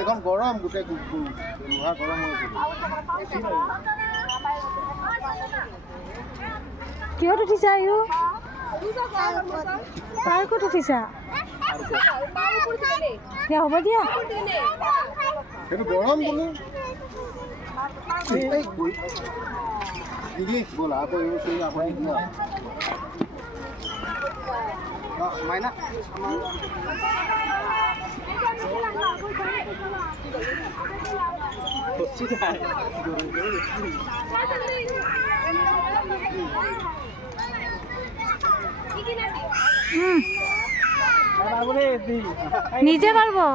এখন গৰম গোটেই লোহা গৰম হৈ কিহত উঠিছা আয়ু পাৰ্কত উঠিছা দিয়া হ'ব দিয়া সেইটো গৰম বোলো দিদি ব'ল আকৌ এই আকৌ মাইনা নিজে পাৰবো